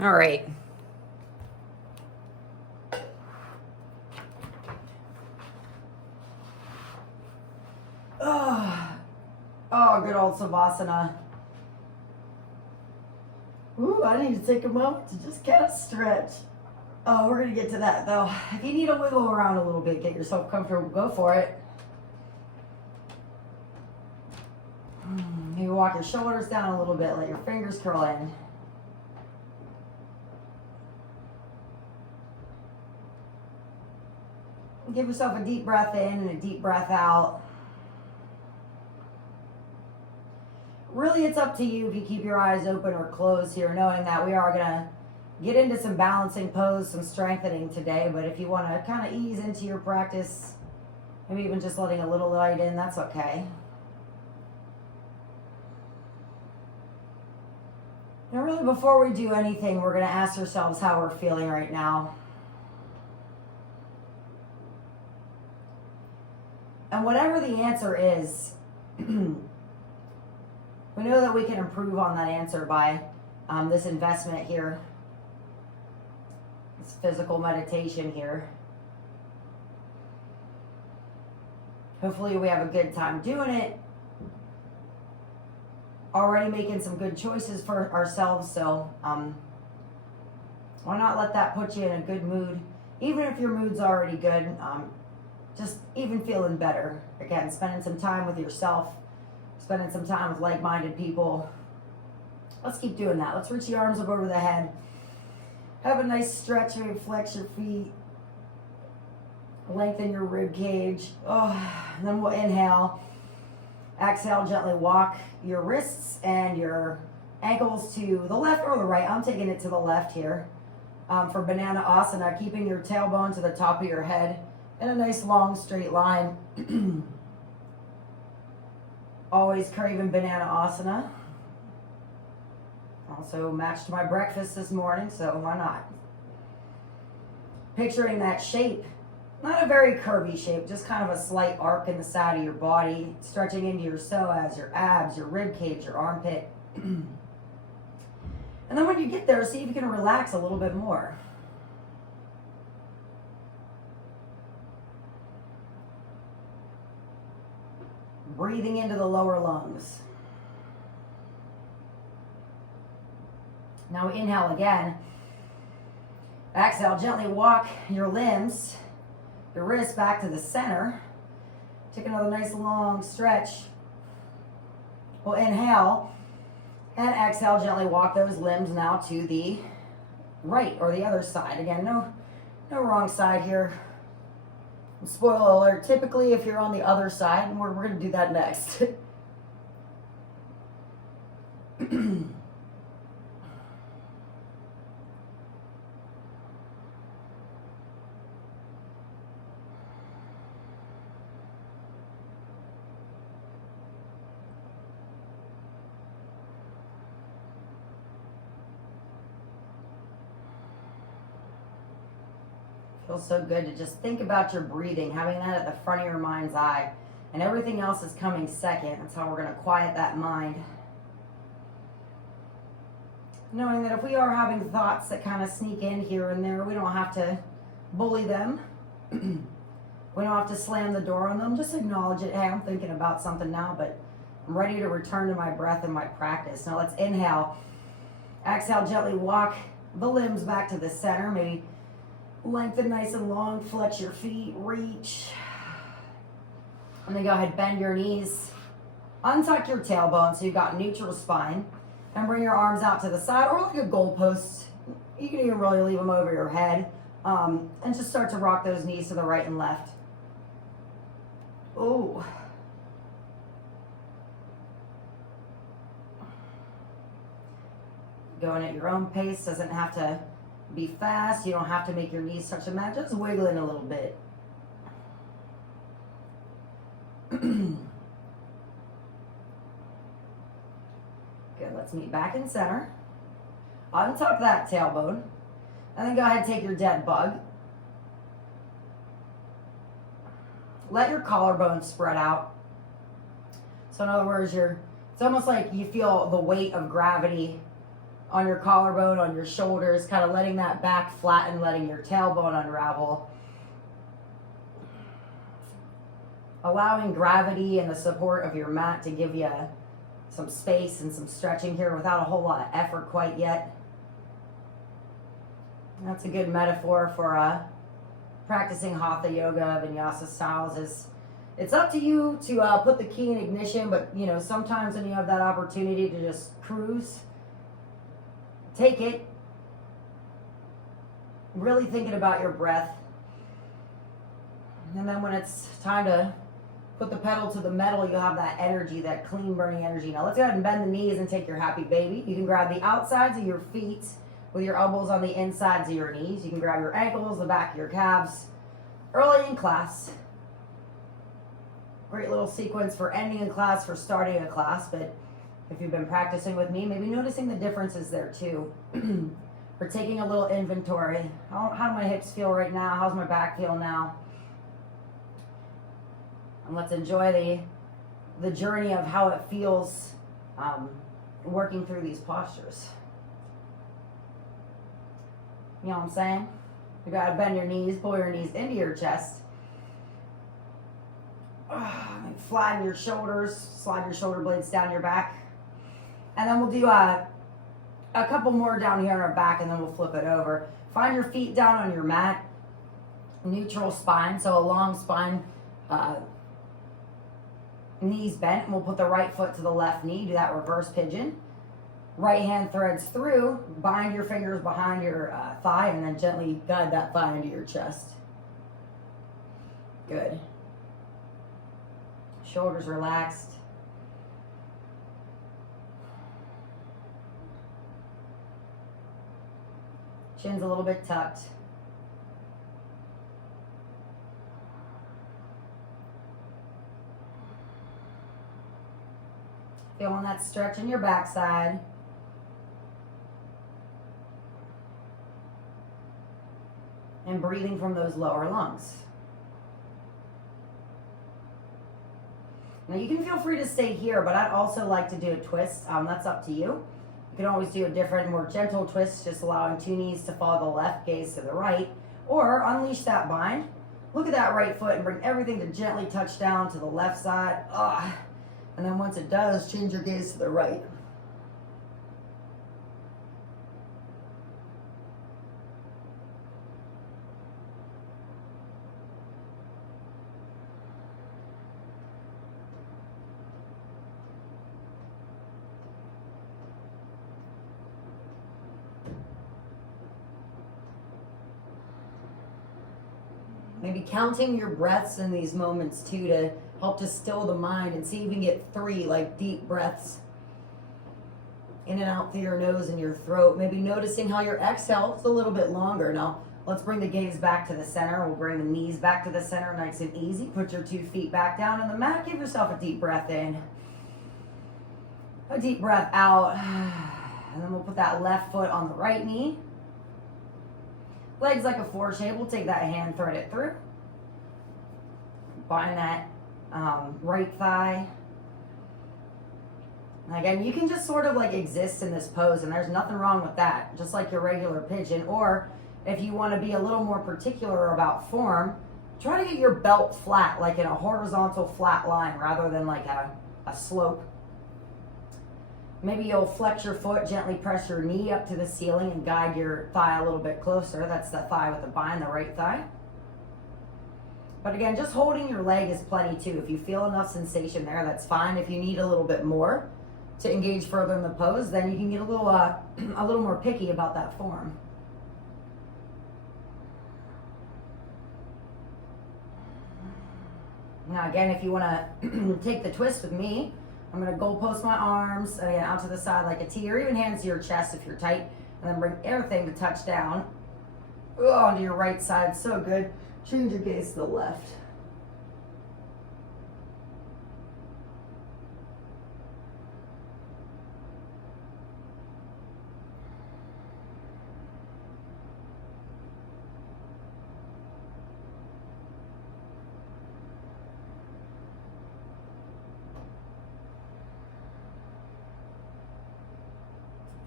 All right. Oh, good old Savasana. Ooh, I need to take a moment to just kind of stretch. Oh, we're going to get to that though. If you need to wiggle around a little bit, get yourself comfortable, go for it. Maybe walk your shoulders down a little bit, let your fingers curl in. Give yourself a deep breath in and a deep breath out. Really, it's up to you if you keep your eyes open or closed here, knowing that we are going to get into some balancing pose, some strengthening today. But if you want to kind of ease into your practice, maybe even just letting a little light in, that's okay. Now really, before we do anything, we're going to ask ourselves how we're feeling right now. And whatever the answer is, we know that we can improve on that answer by this investment here, this physical meditation here. Hopefully we have a good time doing it. Already making some good choices for ourselves, so why not let that put you in a good mood, even if your mood's already good. Just even feeling better. Again, spending some time with yourself, spending some time with like-minded people. Let's keep doing that. Let's reach the arms up over the head. Have a nice stretch, maybe flex your feet. Lengthen your rib cage. And then we'll inhale. Exhale, gently walk your wrists and your ankles to the left or the right. I'm taking it to the left here for Banana Asana, keeping your tailbone to the top of your head in a nice long straight line. Always craving Banana Asana. Also matched my breakfast this morning, so why not? Picturing that shape. Not a very curvy shape, just kind of a slight arc in the side of your body, stretching into your psoas, your abs, your rib cage, your armpit. And then when you get there, see if you can relax a little bit more. Breathing into the lower lungs. Now inhale again. Exhale, gently walk your limbs, your wrists back to the center. Take another nice long stretch. We'll inhale and exhale, gently walk those limbs now to the right or the other side. Again, no wrong side here. Spoiler alert, typically if you're on the other side, and we're going to do that next. Feels so good to just think about your breathing, having that at the front of your mind's eye, and everything else is coming second. That's how we're going to quiet that mind. Knowing that if we are having thoughts that kind of sneak in here and there, we don't have to bully them. We don't have to slam the door on them. Just acknowledge it. Hey, I'm thinking about something now, but I'm ready to return to my breath and my practice. Now let's inhale. Exhale, gently walk the limbs back to the center. Maybe lengthen nice and long, flex your feet, reach. And then go ahead, bend your knees. Untuck your tailbone so you've got neutral spine. And bring your arms out to the side or like a goalpost. You can even really leave them over your head. And just start to rock those knees to the right and left. Ooh. Going at your own pace, doesn't have to be fast. You don't have to make your knees touch the mat. Just wiggling a little bit. Good. Let's meet back in center. Untuck that tailbone. And then go ahead and take your dead bug. Let your collarbone spread out. So in other words, it's almost like you feel the weight of gravity on your collarbone, on your shoulders, kind of letting that back flatten, letting your tailbone unravel. Allowing gravity and the support of your mat to give you some space and some stretching here without a whole lot of effort quite yet. That's a good metaphor for practicing Hatha yoga, Vinyasa styles. It's up to you to put the key in ignition, but you know, sometimes when you have that opportunity to just cruise, take it. Really thinking about your breath. And then when it's time to put the pedal to the metal, you'll have that energy, that clean burning energy. Now let's go ahead and bend the knees and take your happy baby. You can grab the outsides of your feet with your elbows on the insides of your knees. You can grab your ankles, the back of your calves. Early in class. Great little sequence for ending a class, for starting a class, but if you've been practicing with me, maybe noticing the differences there too. We're taking a little inventory. How do my hips feel right now? How's my back feel now? And let's enjoy the journey of how it feels working through these postures. You know what I'm saying? You gotta bend your knees, pull your knees into your chest. Flatten your shoulders, slide your shoulder blades down your back. And then we'll do a couple more down here on our back, and then we'll flip it over. Find your feet down on your mat. Neutral spine, so a long spine, knees bent. And we'll put the right foot to the left knee, do that reverse pigeon. Right hand threads through, bind your fingers behind your thigh, and then gently guide that thigh into your chest. Good. Shoulders relaxed. Chin's a little bit tucked. Feeling that stretch in your backside. And breathing from those lower lungs. Now you can feel free to stay here, but I'd also like to do a twist. That's up to you. You can always do a different, more gentle twist, just allowing two knees to follow the left, gaze to the right, or unleash that bind. Look at that right foot and bring everything to gently touch down to the left side. And then once it does, change your gaze to the right. Maybe counting your breaths in these moments too, to help to still the mind, and see if you can get 3 like deep breaths in and out through your nose and your throat. Maybe noticing how your exhale is a little bit longer. Now let's bring the gaze back to the center. We'll bring the knees back to the center, nice and easy. Put your 2 feet back down on the mat. Give yourself a deep breath in, a deep breath out, and then we'll put that left foot on the right knee. Legs like a 4 shape. We'll take that hand, thread it through. Bind that right thigh. And again, you can just sort of like exist in this pose, and there's nothing wrong with that. Just like your regular pigeon. Or if you want to be a little more particular about form, try to get your belt flat, like in a horizontal flat line rather than like a slope. Maybe you'll flex your foot, gently press your knee up to the ceiling and guide your thigh a little bit closer. That's the thigh with the bind, the right thigh. But again, just holding your leg is plenty too. If you feel enough sensation there, that's fine. If you need a little bit more to engage further in the pose, then you can get a little more picky about that form. Now again, if you want to take the twist with me, I'm going to goal post my arms again out to the side like a T, or even hands to your chest if you're tight, and then bring everything to touch down onto your right side. So good. Change your gaze to the left.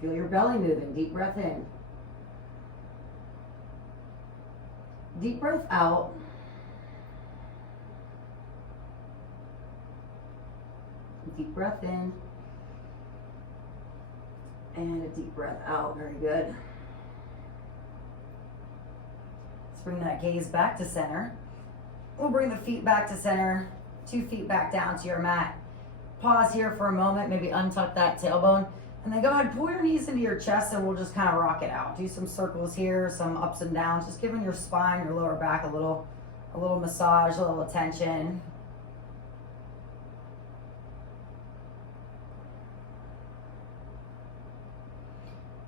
Feel your belly moving. Deep breath in. Deep breath out. Deep breath in. And a deep breath out. Very good. Let's bring that gaze back to center. We'll bring the feet back to center. 2 feet back down to your mat. Pause here for a moment. Maybe untuck that tailbone. And then go ahead, pull your knees into your chest and we'll just kind of rock it out. Do some circles here, some ups and downs, just giving your spine, your lower back a little massage, a little attention.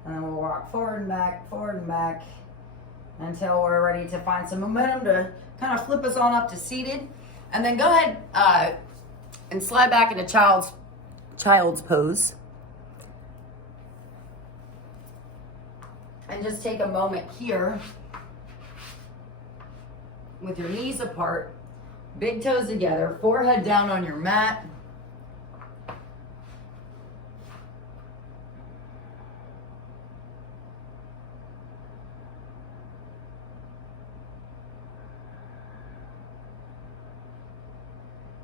And then we'll rock forward and back until we're ready to find some momentum to kind of flip us on up to seated. And then go ahead and slide back into child's pose. And just take a moment here with your knees apart, big toes together, forehead down on your mat.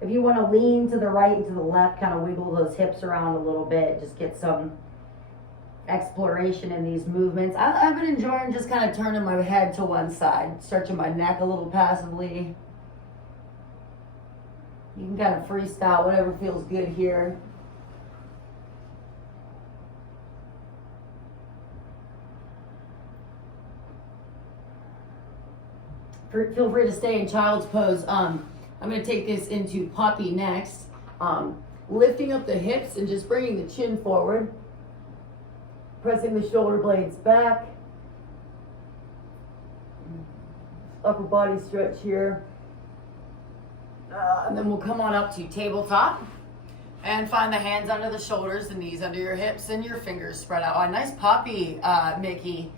If you want to lean to the right and to the left, kind of wiggle those hips around a little bit, just get some exploration in these movements. I've been enjoying just kind of turning my head to one side, stretching my neck a little passively. You can kind of freestyle, whatever feels good here. Feel free to stay in child's pose. I'm going to take this into puppy next. Lifting up the hips and just bringing the chin forward. Pressing the shoulder blades back. Upper body stretch here. And then we'll come on up to tabletop. And find the hands under the shoulders, the knees under your hips, and your fingers spread out wide. Nice puppy, Mickey.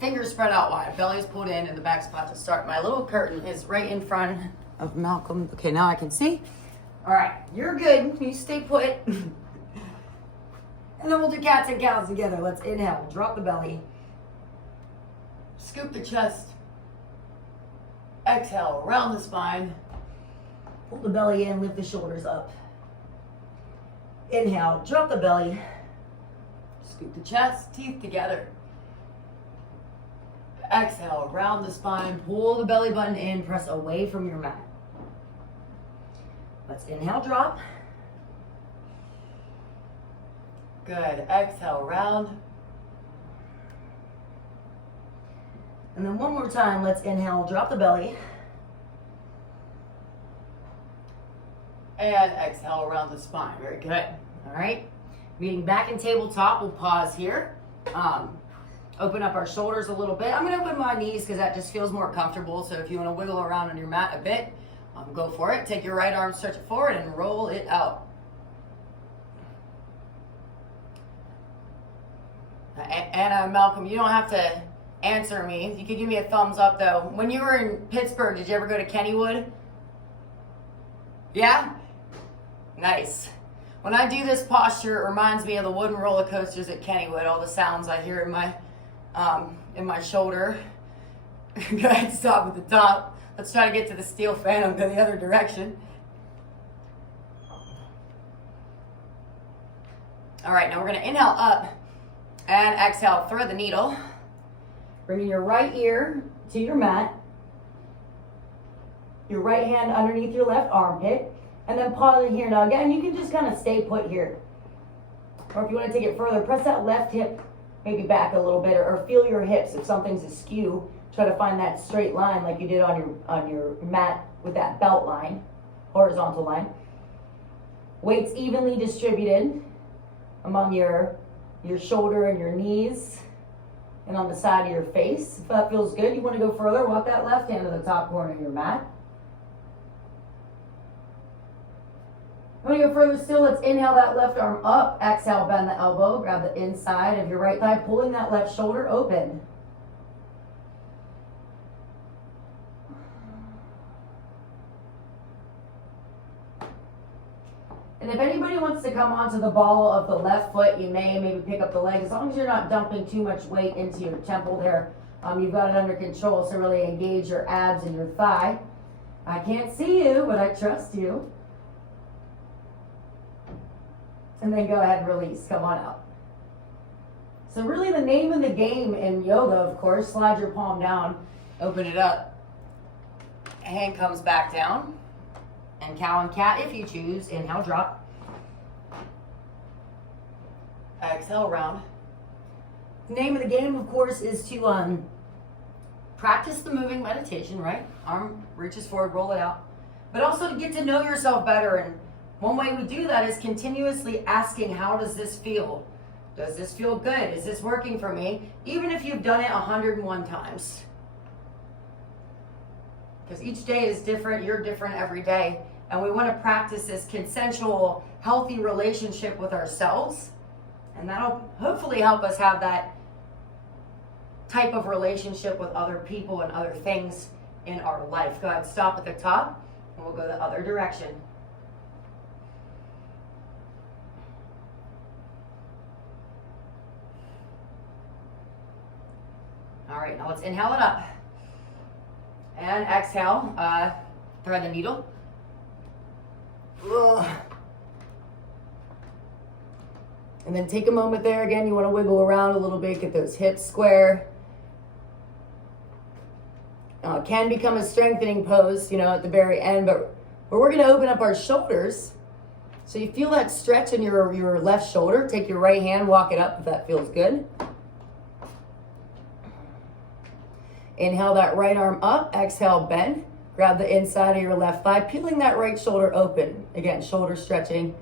Fingers spread out wide. Belly's pulled in and the back's about to start. My little curtain is right in front of Malcolm. Okay, now I can see. All right, you're good. You stay put. And then we'll do cats and cows together. Let's inhale, drop the belly. Scoop the chest. Exhale, round the spine. Pull the belly in, lift the shoulders up. Inhale, drop the belly. Scoop the chest, teeth together. Exhale, round the spine, pull the belly button in, press away from your mat. Let's inhale, drop. Good, exhale, round. And then one more time, let's inhale, drop the belly. And exhale, around the spine, very good. All right, meeting back in tabletop, we'll pause here. Open up our shoulders a little bit. I'm gonna open my knees because that just feels more comfortable. So if you wanna wiggle around on your mat a bit, go for it. Take your right arm, stretch it forward and roll it out. Anna and Malcolm, you don't have to answer me. You could give me a thumbs up though. When you were in Pittsburgh, did you ever go to Kennywood? Yeah? Nice. When I do this posture, it reminds me of the wooden roller coasters at Kennywood, all the sounds I hear in my shoulder. Go ahead, stop at the top. Let's try to get to the steel phantom, go the other direction. All right, now we're gonna inhale up and exhale, thread the needle. Bringing your right ear to your mat. Your right hand underneath your left armpit. And then pausing here. Now again, you can just kind of stay put here. Or if you want to take it further, press that left hip maybe back a little bit, or feel your hips. If something's askew, try to find that straight line like you did on your mat with that belt line, horizontal line. Weights evenly distributed among your shoulder and your knees and on the side of your face. If that feels good, you want to go further, walk that left hand to the top corner of your mat. When you go further still, let's inhale that left arm up. Exhale, bend the elbow. Grab the inside of your right thigh, pulling that left shoulder open. And And if anybody wants to come onto the ball of the left foot, you may maybe pick up the leg, as long as you're not dumping too much weight into your temple there. You've got it under control, so really engage your abs and your thigh. I can't see you, but I trust you. And then go ahead and release, come on out. So really the name of the game in yoga, of course, slide your palm down, open it up. Hand comes back down. And cow and cat if you choose. Inhale, drop. Exhale, round. The name of the game, of course, is to practice the moving meditation, right? Arm reaches forward, roll it out. But also to get to know yourself better. And one way we do that is continuously asking, how does this feel? Does this feel good? Is this working for me? Even if you've done it 101 times. Because each day is different, you're different every day. And we want to practice this consensual, healthy relationship with ourselves. And that'll hopefully help us have that type of relationship with other people and other things in our life. Go ahead, stop at the top, and we'll go the other direction. All right, now let's inhale it up. And exhale, thread the needle. Ugh. And then take a moment there. Again, you want to wiggle around a little bit, get those hips square. Can become a strengthening pose, at the very end, but we're going to open up our shoulders. So you feel that stretch in your left shoulder. Take your right hand, walk it up if that feels good. Inhale that right arm up, exhale, bend. Grab the inside of your left thigh, peeling that right shoulder open. Again, shoulder stretching.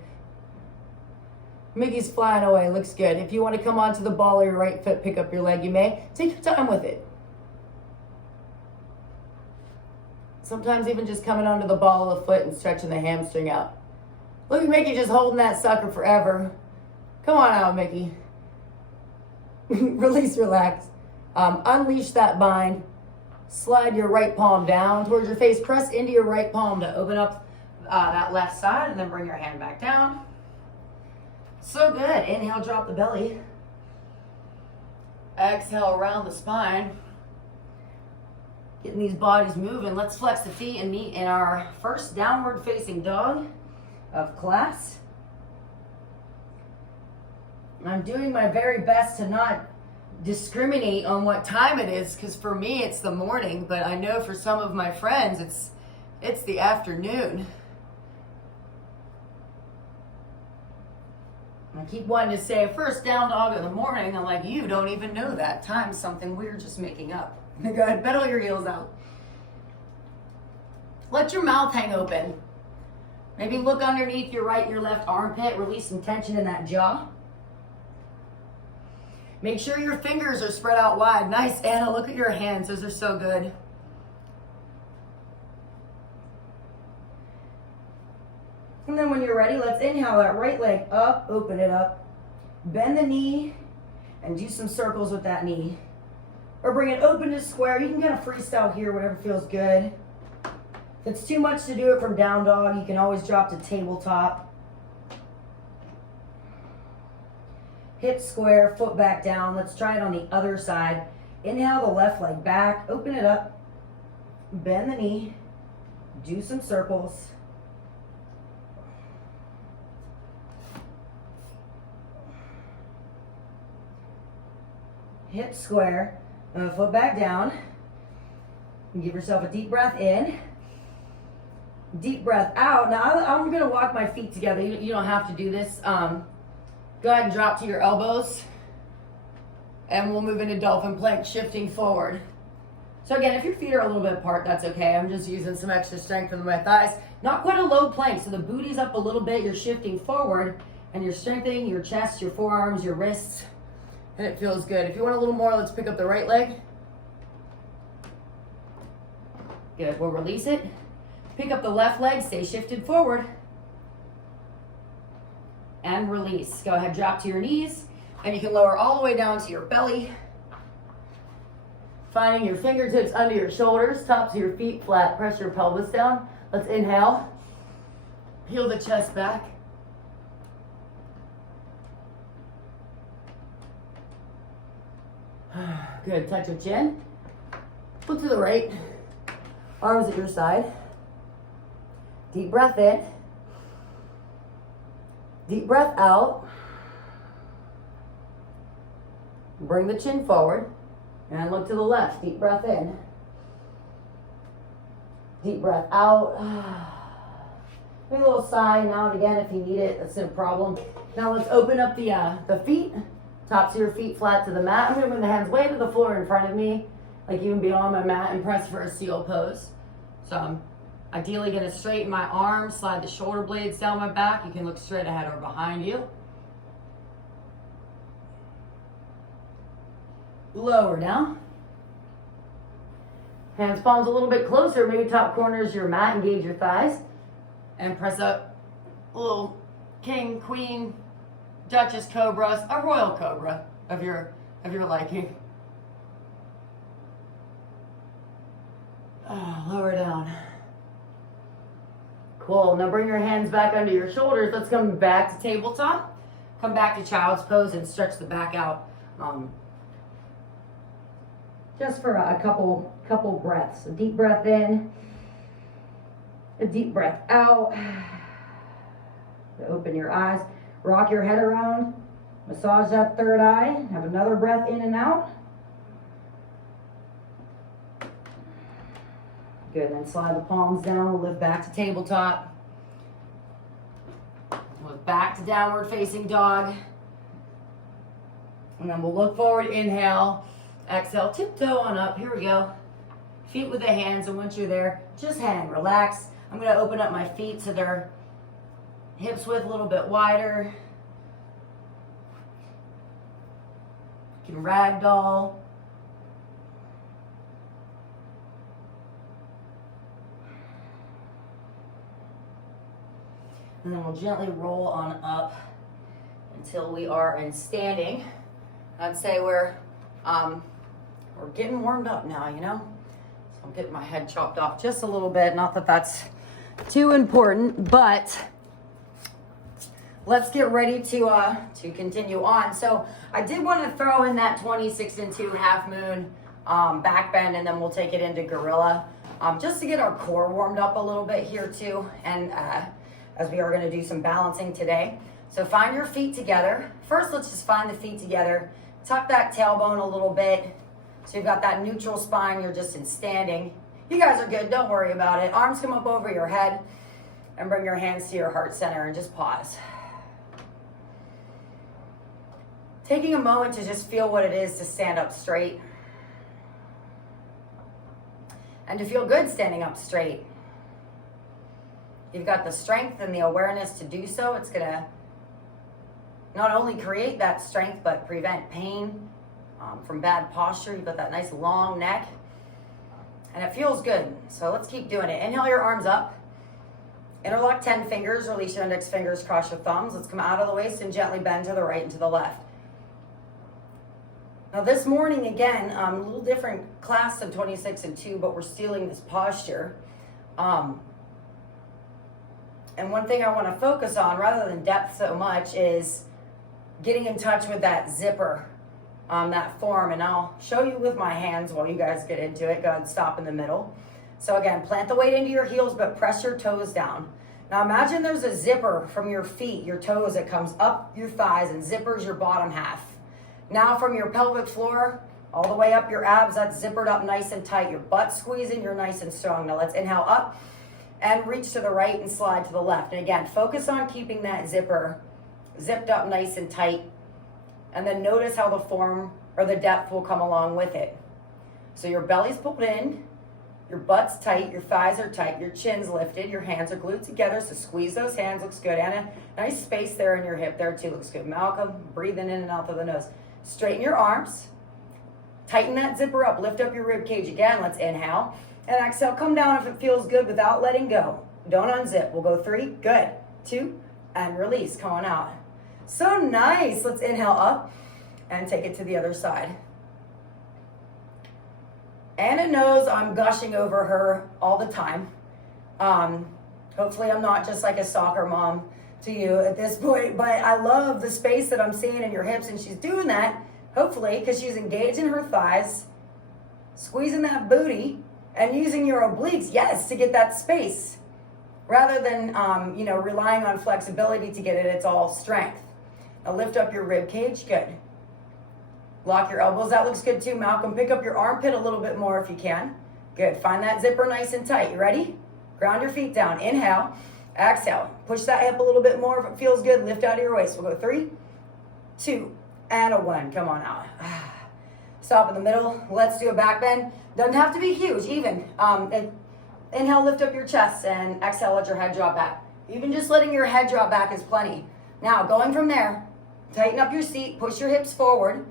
Mickey's flying away, looks good. If you want to come onto the ball of your right foot, pick up your leg, you may. Take your time with it. Sometimes even just coming onto the ball of the foot and stretching the hamstring out. Look at Mickey just holding that sucker forever. Come on out, Mickey. Release, relax. Unleash that bind. Slide your right palm down towards your face. Press into your right palm to open up that left side, and then bring your hand back down. So good. Inhale, drop the belly. Exhale, around the spine. Getting these bodies moving. Let's flex the feet and meet in our first downward facing dog of class. I'm doing my very best to not discriminate on what time it is, because for me it's the morning, but I know for some of my friends it's the afternoon. I keep wanting to say first down dog of the morning. I'm like, you don't even know that. Time's something we're just making up. Go ahead, pedal your heels out. Let your mouth hang open. Maybe look underneath your right and your left armpit. Release some tension in that jaw. Make sure your fingers are spread out wide. Nice, Anna. Look at your hands. Those are so good. And then when you're ready, let's inhale that right leg up, open it up. Bend the knee and do some circles with that knee. Or bring it open to square. You can kind of freestyle here, whatever feels good. If it's too much to do it from down dog, you can always drop to tabletop. Hip square, foot back down. Let's try it on the other side. Inhale the left leg back, open it up, bend the knee, do some circles. Hip square, foot back down. Give yourself a deep breath in. Deep breath out. Now I'm gonna walk my feet together. You don't have to do this. Go ahead and drop to your elbows. And we'll move into dolphin plank, shifting forward. So again, if your feet are a little bit apart, that's okay. I'm just using some extra strength with my thighs. Not quite a low plank, so the booty's up a little bit. You're shifting forward, and you're strengthening your chest, your forearms, your wrists, and it feels good. If you want a little more, let's pick up the right leg. Good, we'll release it. Pick up the left leg, stay shifted forward. And release. Go ahead, drop to your knees, and you can lower all the way down to your belly. Finding your fingertips under your shoulders, tops of your feet flat. Press your pelvis down. Let's inhale. Peel the chest back. Good, touch your chin. Look to the right. Arms at your side. Deep breath in. Deep breath out. Bring the chin forward. And look to the left. Deep breath in. Deep breath out. Maybe a little sigh now and again if you need it. That's no problem. Now let's open up the feet. Tops of your feet flat to the mat. I'm going to bring the hands way to the floor in front of me, like you can be on my mat, and press for a seal pose. So I'm ideally going to straighten my arms, slide the shoulder blades down my back. You can look straight ahead or behind you. Lower down. Hands, palms a little bit closer, maybe top corners your mat, engage your thighs. And press up a little king, queen, duchess cobras, a royal cobra of your liking. Lower down. Cool. Now bring your hands back under your shoulders. Let's come back to tabletop. Come back to child's pose and stretch the back out. Just for a couple breaths. A deep breath in. A deep breath out. Open your eyes. Rock your head around. Massage that third eye. Have another breath in and out. Good. Then slide the palms down. We'll lift back to tabletop. Lift back to downward facing dog. And then we'll look forward. Inhale. Exhale. Tiptoe on up. Here we go. Feet with the hands. And once you're there, just hang. Relax. I'm going to open up my feet so they're hips width a little bit wider. You can ragdoll. And then we'll gently roll on up until we are in standing. I'd say we're getting warmed up now, you know? So I'm getting my head chopped off just a little bit. Not that that's too important, but let's get ready to continue on. So I did want to throw in that 26 and 2 half moon back bend, and then we'll take it into gorilla just to get our core warmed up a little bit here too, and as we are going to do some balancing today. So find your feet together. First, let's just find the feet together. Tuck that tailbone a little bit. So you've got that neutral spine. You're just in standing. You guys are good. Don't worry about it. Arms come up over your head and bring your hands to your heart center and just pause. Taking a moment to just feel what it is to stand up straight and to feel good standing up straight. You've got the strength and the awareness to do so. It's going to not only create that strength, but prevent pain from bad posture. You've got that nice long neck, and it feels good. So let's keep doing it. Inhale your arms up. Interlock 10 fingers, release your index fingers, cross your thumbs. Let's come out of the waist and gently bend to the right and to the left. Now this morning, again, a little different class than 26 and 2, but we're stealing this posture. And one thing I want to focus on, rather than depth so much, is getting in touch with that zipper, that form. And I'll show you with my hands while you guys get into it. Go ahead and stop in the middle. So again, plant the weight into your heels, but press your toes down. Now imagine there's a zipper from your feet, your toes, that comes up your thighs and zippers your bottom half. Now from your pelvic floor all the way up your abs, that's zippered up nice and tight. Your butt squeezing, you're nice and strong. Now let's inhale up and reach to the right and slide to the left. And again, focus on keeping that zipper zipped up nice and tight. And then notice how the form or the depth will come along with it. So your belly's pulled in, your butt's tight, your thighs are tight, your chin's lifted, your hands are glued together. So squeeze those hands, looks good. And a nice space there in your hip there too, looks good. Malcolm, breathing in and out through the nose. Straighten your arms, tighten that zipper up, lift up your rib cage again. Let's inhale and exhale. Come down if it feels good without letting go. Don't unzip. We'll go 3, good, 2, and release. Come on out. So nice. Let's inhale up and take it to the other side. Anna knows I'm gushing over her all the time. Hopefully I'm not just like a soccer mom to you at this point, but I love the space that I'm seeing in your hips, and she's doing that hopefully, because she's engaging her thighs, squeezing that booty, and using your obliques, yes, to get that space. Rather than, relying on flexibility to get it, it's all strength. Now lift up your rib cage, good. Lock your elbows, that looks good too, Malcolm. Pick up your armpit a little bit more if you can. Good, find that zipper nice and tight. You ready? Ground your feet down, inhale, exhale. Push that hip a little bit more if it feels good. Lift out of your waist. We'll go 3, 2, and a 1. Come on out. Stop in the middle. Let's do a back bend. Doesn't have to be huge, even. Inhale, lift up your chest, and exhale, let your head drop back. Even just letting your head drop back is plenty. Now, going from there, tighten up your seat, push your hips forward,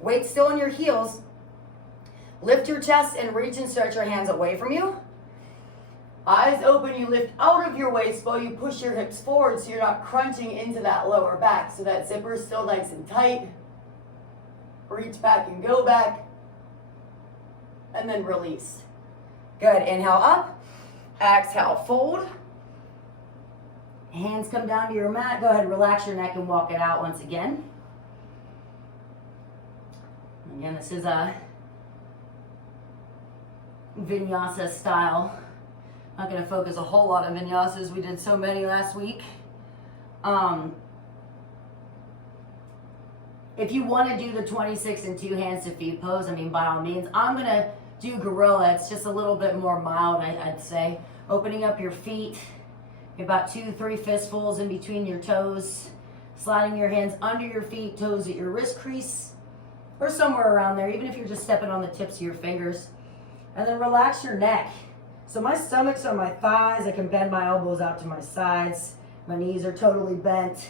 weight still in your heels, lift your chest and reach and stretch your hands away from you. Eyes open, you lift out of your waist while you push your hips forward so you're not crunching into that lower back. So that zipper is still nice and tight. Reach back and go back. And then release. Good, inhale up. Exhale, fold. Hands come down to your mat. Go ahead and relax your neck and walk it out once again. Again, this is a Vinyasa style. Not going to focus a whole lot on Vinyasas. We did so many last week. If you want to do the 26 and 2 hands to feet pose, by all means. I'm going to do gorilla. It's just a little bit more mild, I'd say. Opening up your feet. About 2-3 fistfuls in between your toes. Sliding your hands under your feet, toes at your wrist crease. Or somewhere around there, even if you're just stepping on the tips of your fingers. And then relax your neck. So my stomach's on my thighs. I can bend my elbows out to my sides. My knees are totally bent.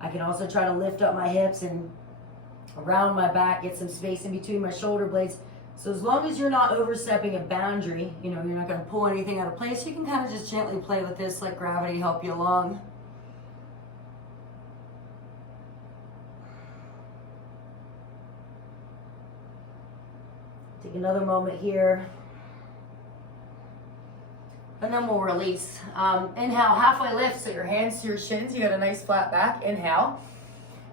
I can also try to lift up my hips and around my back, get some space in between my shoulder blades. So as long as you're not overstepping a boundary, you're not going to pull anything out of place, you can kind of just gently play with this, let gravity help you along. Take another moment here. And then we'll release. Inhale, halfway lift, so your hands to your shins. You got a nice flat back. Inhale.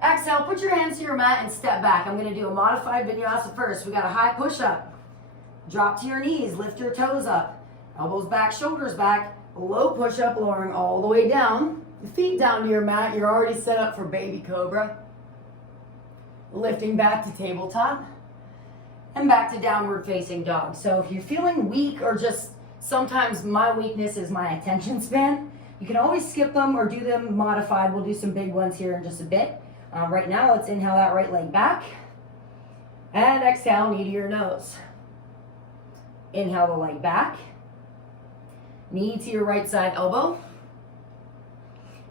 Exhale, put your hands to your mat and step back. I'm going to do a modified Vinyasa first. We got a high push-up. Drop to your knees, lift your toes up. Elbows back, shoulders back. Low push-up, lowering all the way down. Feet down to your mat. You're already set up for baby cobra. Lifting back to tabletop. And back to downward facing dog. So if you're feeling weak or just sometimes my weakness is my attention span, you can always skip them or do them modified. We'll do some big ones here in just a bit. Right now, let's inhale that right leg back. And exhale, knee to your nose. Inhale the leg back. Knee to your right side elbow.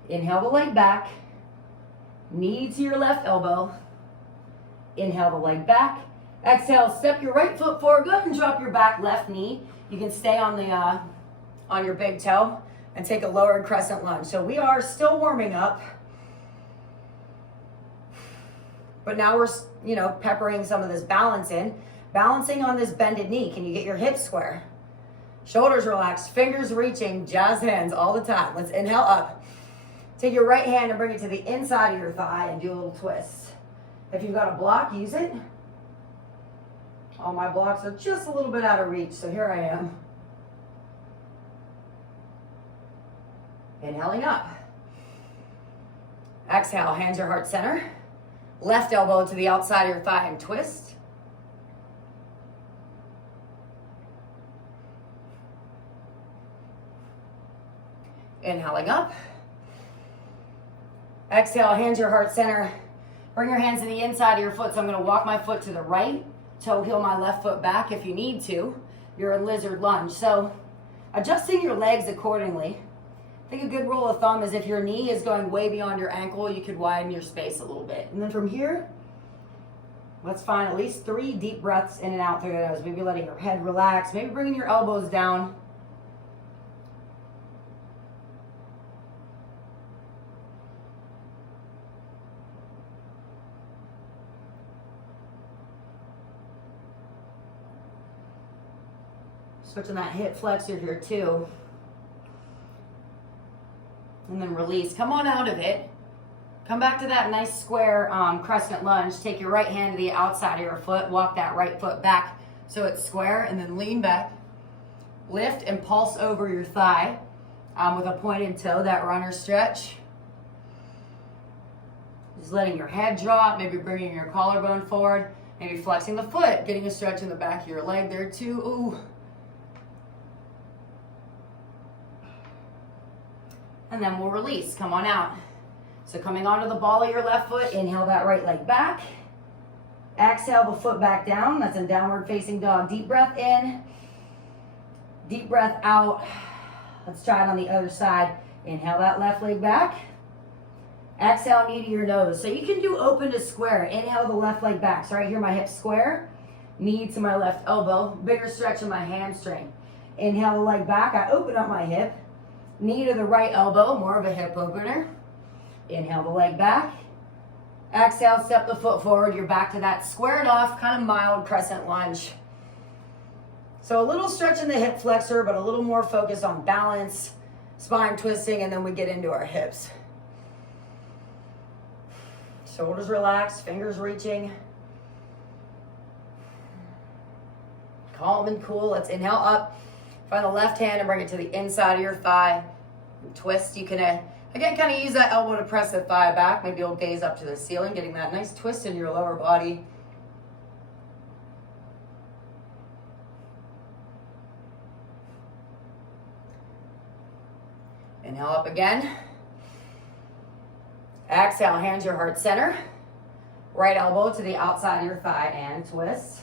Inhale the leg back. Knee to your left elbow. Inhale the leg back. Exhale, step your right foot forward. Go ahead and drop your back left knee. You can stay on the on your big toe and take a lowered crescent lunge. So we are still warming up. But now we're, peppering some of this balance in. Balancing on this bended knee. Can you get your hips square? Shoulders relaxed, fingers reaching, jazz hands all the time. Let's inhale up. Take your right hand and bring it to the inside of your thigh and do a little twist. If you've got a block, use it. All my blocks are just a little bit out of reach, so here I am. Inhaling up. Exhale, hands your heart center. Left elbow to the outside of your thigh and twist. Inhaling up. Exhale, hands your heart center. Bring your hands to the inside of your foot. So I'm going to walk my foot to the right, toe heel my left foot back if you need to. You're in lizard lunge. So adjusting your legs accordingly. I think a good rule of thumb is if your knee is going way beyond your ankle, you could widen your space a little bit. And then from here, let's find at least 3 deep breaths in and out through the nose. Maybe letting your head relax, maybe bringing your elbows down. Switching that hip flexor here too. And then release. Come on out of it. Come back to that nice square crescent lunge. Take your right hand to the outside of your foot. Walk that right foot back so it's square, and then lean back. Lift and pulse over your thigh with a pointed toe, that runner stretch. Just letting your head drop, maybe bringing your collarbone forward, maybe flexing the foot, getting a stretch in the back of your leg there too. Ooh. And then we'll release. Come on out. So coming onto the ball of your left foot, inhale that right leg back. Exhale the foot back down. That's in downward facing dog. Deep breath in. Deep breath out. Let's try it on the other side. Inhale that left leg back. Exhale, knee to your nose. So you can do open to square. Inhale the left leg back. So right here, my hips square. Knee to my left elbow. Bigger stretch in my hamstring. Inhale the leg back. I open up my hip. Knee to the right elbow. More of a hip opener. Inhale the leg back. Exhale, step the foot forward. You're back to that squared off, kind of mild crescent lunge. So a little stretch in the hip flexor, but a little more focus on balance, spine twisting, and then we get into our hips. Shoulders relaxed, fingers reaching. Calm and cool. Let's inhale up. Find the left hand and bring it to the inside of your thigh. And twist. You can, again, kind of use that elbow to press the thigh back. Maybe you'll gaze up to the ceiling, getting that nice twist in your lower body. Inhale up again. Exhale, hands your heart center. Right elbow to the outside of your thigh and twist.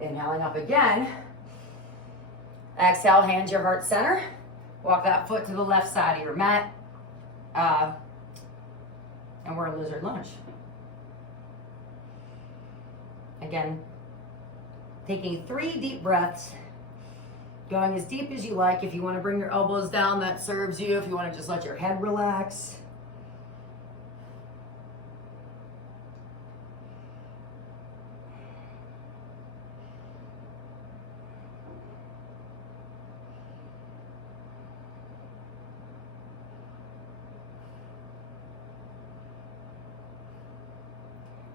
Inhaling up again. Exhale, hands your heart center. Walk that foot to the left side of your mat. And we're in lizard lunge. Again, taking 3 deep breaths. Going as deep as you like. If you want to bring your elbows down, that serves you. If you want to just let your head relax.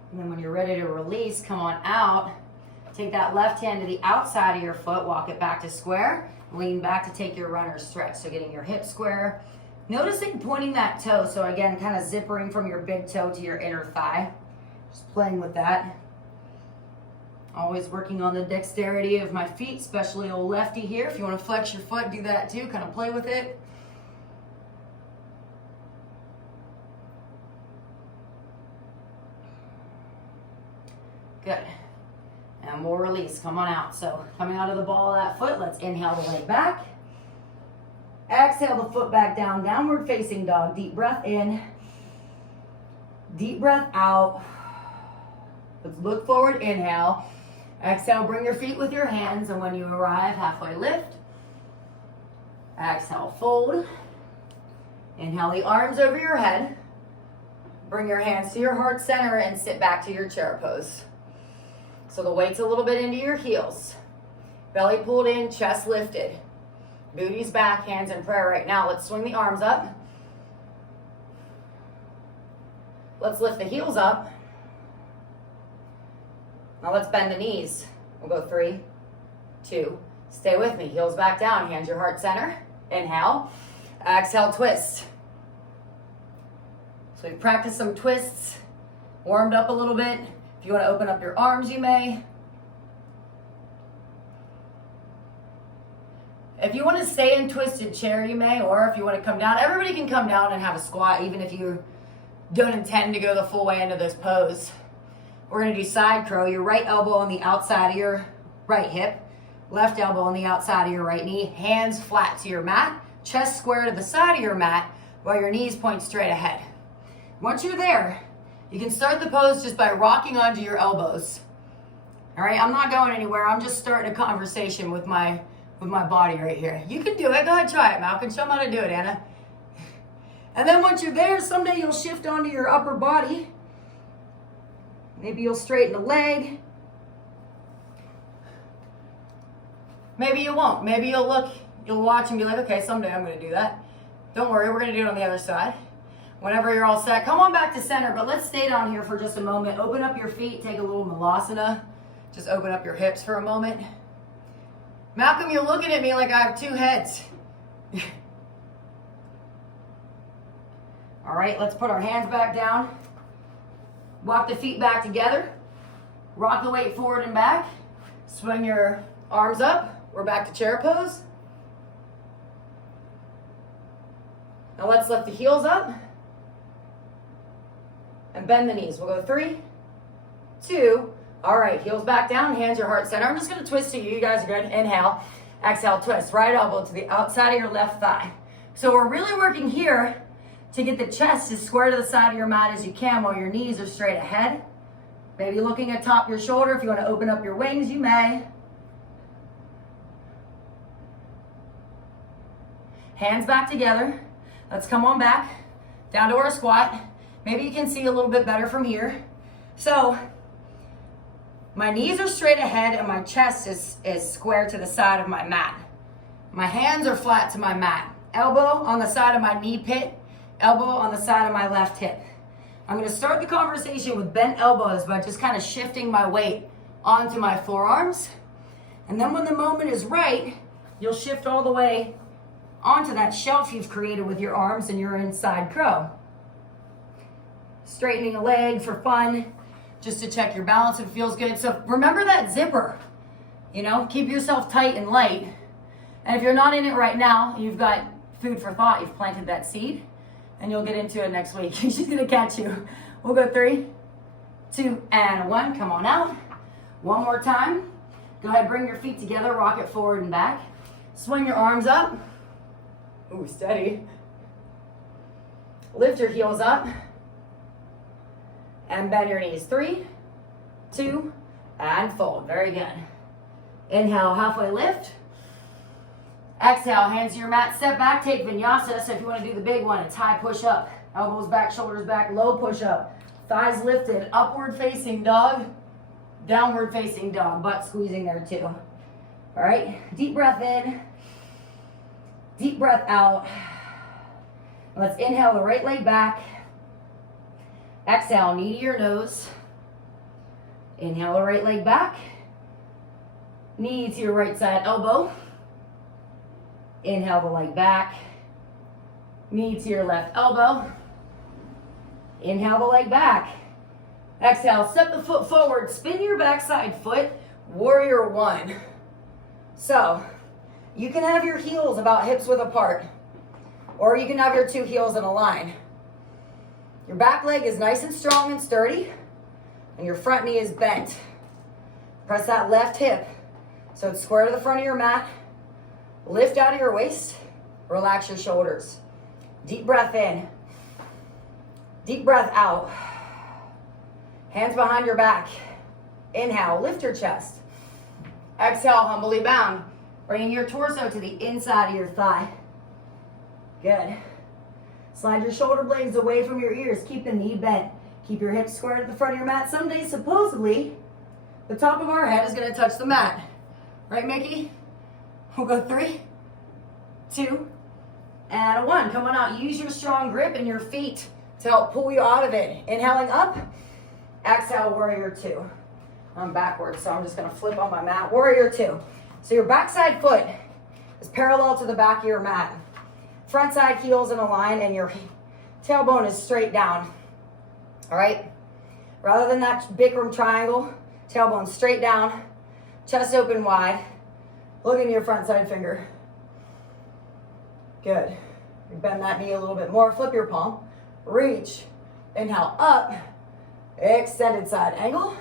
And then when you're ready to release, come on out. Take that left hand to the outside of your foot, walk it back to square. Lean back to take your runner's stretch. So getting your hips square. Noticing pointing that toe. So again, kind of zippering from your big toe to your inner thigh. Just playing with that. Always working on the dexterity of my feet, especially old lefty here. If you want to flex your foot, do that too. Kind of play with it. Good. And we'll release. Come on out. So coming out of the ball of that foot, let's inhale the leg back. Exhale the foot back down, downward facing dog. Deep breath in. Deep breath out. Let's look forward, inhale. Exhale, bring your feet with your hands, and when you arrive, halfway lift. Exhale, fold. Inhale the arms over your head. Bring your hands to your heart center and sit back to your chair pose. So the weight's a little bit into your heels. Belly pulled in, chest lifted. Booty's back, hands in prayer right now. Let's swing the arms up. Let's lift the heels up. Now let's bend the knees. We'll go 3, 2, stay with me. Heels back down, hands your heart center. Inhale, exhale, twist. So we've practiced some twists, warmed up a little bit. If you want to open up your arms, you may. If you want to stay in twisted chair, you may, or if you want to come down, everybody can come down and have a squat, even if you don't intend to go the full way into this pose. We're going to do side crow. Your right elbow on the outside of your right hip, left elbow on the outside of your right knee, hands flat to your mat, chest square to the side of your mat, while your knees point straight ahead. Once you're there, you can start the pose just by rocking onto your elbows. All right, I'm not going anywhere. I'm just starting a conversation with my body right here. You can do it. Go ahead, try it, Malcolm. Show them how to do it, Anna. And then once you're there, someday you'll shift onto your upper body. Maybe you'll straighten the leg. Maybe you won't. Maybe you'll watch and be like, okay, someday I'm gonna do that. Don't worry, we're gonna do it on the other side. Whenever you're all set, come on back to center, but let's stay down here for just a moment. Open up your feet, take a little malasana. Just open up your hips for a moment. Malcolm, you're looking at me like I have two heads. All right, let's put our hands back down. Walk the feet back together. Rock the weight forward and back. Swing your arms up. We're back to chair pose. Now let's lift the heels up. And bend the knees. We'll go 3, 2. All right, heels back down, hands your heart center. I'm just gonna twist to you. You guys are good. Inhale, exhale, twist. Right elbow to the outside of your left thigh. So we're really working here to get the chest as square to the side of your mat as you can while your knees are straight ahead. Maybe looking at top of your shoulder. If you want to open up your wings, you may. Hands back together. Let's come on back, down to our squat. Maybe you can see a little bit better from here. So my knees are straight ahead and my chest is square to the side of my mat. My hands are flat to my mat. Elbow on the side of my knee pit, elbow on the side of my left hip. I'm gonna start the conversation with bent elbows by just kind of shifting my weight onto my forearms. And then when the moment is right, you'll shift all the way onto that shelf you've created with your arms and your inside crow. Straightening a leg for fun, just to check your balance if it feels good. So remember that zipper, you know, keep yourself tight and light. And if you're not in it right now, you've got food for thought. You've planted that seed and you'll get into it next week. She's gonna catch you. We'll go 3, 2, and 1. Come on out. One more time. Go ahead, bring your feet together, rock it forward and back. Swing your arms up. Ooh, steady. Lift your heels up. And bend your knees. 3, 2, and fold. Very good. Inhale, halfway lift. Exhale, hands to your mat, step back, take Vinyasa. So if you want to do the big one, it's high push up. Elbows back, shoulders back, low push up. Thighs lifted, upward facing dog, downward facing dog, butt squeezing there too. All right, deep breath in, deep breath out. Let's inhale the right leg back. Exhale, knee to your nose. Inhale the right leg back. Knee to your right side elbow. Inhale the leg back. Knee to your left elbow. Inhale the leg back. Exhale, step the foot forward. Spin your backside foot. Warrior 1. So, you can have your heels about hips width apart. Or you can have your two heels in a line. Your back leg is nice and strong and sturdy, and your front knee is bent. Press that left hip so it's square to the front of your mat. Lift out of your waist, relax your shoulders. Deep breath in, deep breath out. Hands behind your back. Inhale, lift your chest. Exhale, humbly bound. Bringing your torso to the inside of your thigh. Good. Slide your shoulder blades away from your ears. Keep the knee bent. Keep your hips square at the front of your mat. Some days, supposedly, the top of our head is going to touch the mat. Right, Mickey? We'll go 3, 2, and 1. Come on out. Use your strong grip in your feet to help pull you out of it. Inhaling up. Exhale, warrior 2. I'm backwards, so I'm just going to flip on my mat. Warrior 2. So your backside foot is parallel to the back of your mat. Front side heels in a line and your tailbone is straight down. All right? Rather than that Bikram triangle, tailbone straight down, chest open wide. Look in your front side finger. Good. Bend that knee a little bit more. Flip your palm. Reach. Inhale up. Extended side angle.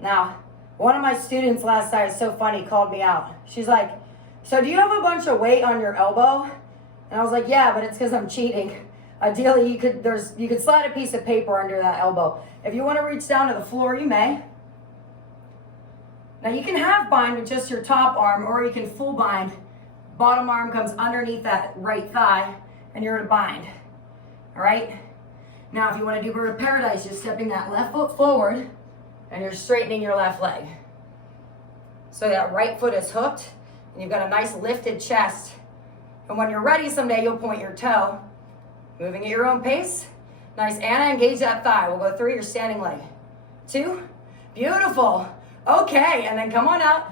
Now, one of my students last night, is so funny, called me out. She's like, so do you have a bunch of weight on your elbow? And I was like, yeah, but it's because I'm cheating. Ideally, you could slide a piece of paper under that elbow. If you want to reach down to the floor, you may. Now you can half bind with just your top arm, or you can full bind. Bottom arm comes underneath that right thigh, and you're to bind. All right? Now, if you want to do bird of paradise, you're stepping that left foot forward and you're straightening your left leg. So that right foot is hooked and you've got a nice lifted chest. And when you're ready, someday you'll point your toe, moving at your own pace. Nice, Anna, engage that thigh. We'll go through your standing leg. 2, beautiful. Okay, and then come on out.